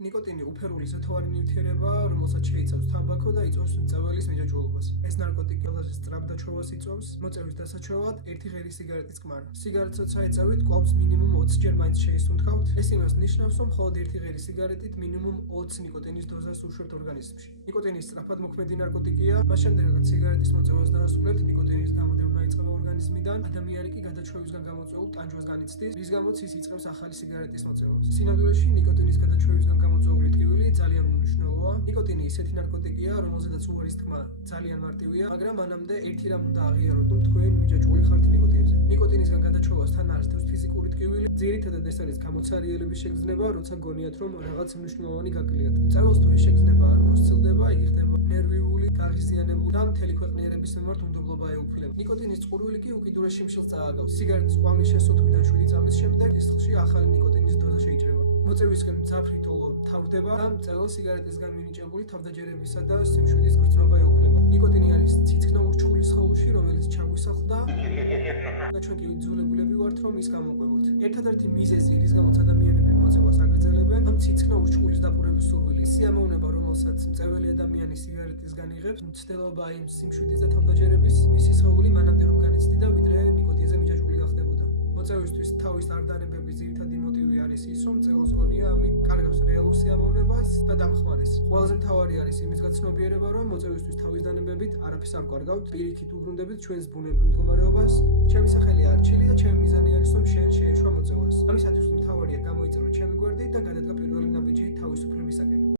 ნიკოტინი უფერული ზეთოვანი ნივთიერებაა, რომელსაც შეიცავს თამბაქო და იწვევს მწვერვალის მიჯაჭვულობას. ეს ნარკოტიკი ყველაზე სწრაფ დაჩვევას იწვევს, მოწევის დასაჩვევად ერთი ღერი სიგარეტის კმარა. სიგარეტს როცა ეწევით, კვლავ მინიმუმ 20 ჯერ მაინც შეისუნთქავთ. ეს იმას ნიშნავს, რომ მხოლოდ ერთი ღერი სიგარეტით მინიმუმ 20 ნიკოტინის დოზას უშვებთ ორგანიზმში. ნიკოტინი სწრაფად მოქმედი ნარკოტიკია, მას შემდეგ რაც სიგარეტის მოწევას დაასრულებთ, ნიკოტინის გამოდევნა იწყება ორგანიზმიდან, ადამიანი კი გადაჩვევისგან გამოწვეულ ტანჯვას განიცდის, რის გამოც ის იწყებს ახალი სიგარეტის მოწევას. სინამდვილეში ნიკოტინის გადაჩვევისგან გამოწვეული ტკივილი ძალიან მნიშვნელოვანია. ნიკოტინი ისეთი ნარკოტიკია, რომელზედაც უარის თქმა ძალიან მარტივია, მაგრამ მანამდე ერთი რამ უნდა აღიაროთ, რომ თქვენ მიჯაჭვული ხართ ნიკოტინზე. ნიკოტინისგან გადაჩვევასთან არსებობს ფიზიკური ტკივილი, ძირითადად ეს არის გამოცარიელების შეგრძნება, როცა გონიათ, რომ რაღაც მნიშვნელოვანი გაგლიათ. მწვერვალს თუ ის შეგრძნება არ მოსცილდება, იგი ხდება ნერვიული, გაღიზიანებული და მთელი ქვეყნიერების მიმართ უნდობლობა ეუფლება. ნიკოტინის წყურვილი კი უკიდურეს შიმშილს წააგავს. სიგარეტის კვამლის შესოთქვიდან 7 წამის შემდეგ სისხლში ახალი ნიკოტინის დოზა შეიჭრება. მოწევისკენ მძაფრი თოვლო თავდება და მწვერვალს სიგარეტისგან მინიჭებული თავდაჯერებისა და სიმშვიდის გრძნობა ეუფლება. ნიკოტინი არის ციცქნა ურჩხულის სხეულში, რომელიც ჩაგვისახლდა და ჩვენ კი იძულებულები ვართ, რომ ის გამოვყვებოთ. ერთადერთი მიზეზი, რის გამოც ადამიანები მოწევას აგრძელებენ, ამ ციცქნა ურჩხულის დაპურების სურვილი. სიამოვნება, რომელსაც მწვერვალი ადამიანი სიგარეტისგან იღებს, მცდელობა იმ სიმშვიდის და თავდაჯერების, მისი სხეული მანამდე რომ განიცდიდა, ვიდრე ნიკოტინზე მიჯაჭვული გახდებოდა. მოწევისთვის თავის არ დანებების ძირითადი მოტივი არის ის, რომ მწვერვალს გონია ამით კარგავს რეალურ სიამოვნებას და დამხმარეს. ყველაზე მთავარი არის იმის გაცნობიერება, რომ მოწევისთვის თავის დანებებით არაფერს არ გვარგავთ, პირიქით უბრუნდებით ჩვენს ბუნებრივ მდგომარეობას. ჩემი სახელი არჩილი და ჩემი მიზანი არის, რომ შენ შეეშვა მოწევას. ამისათვის მთავარია გამოიწერო ჩემი გვერდი და გადადგა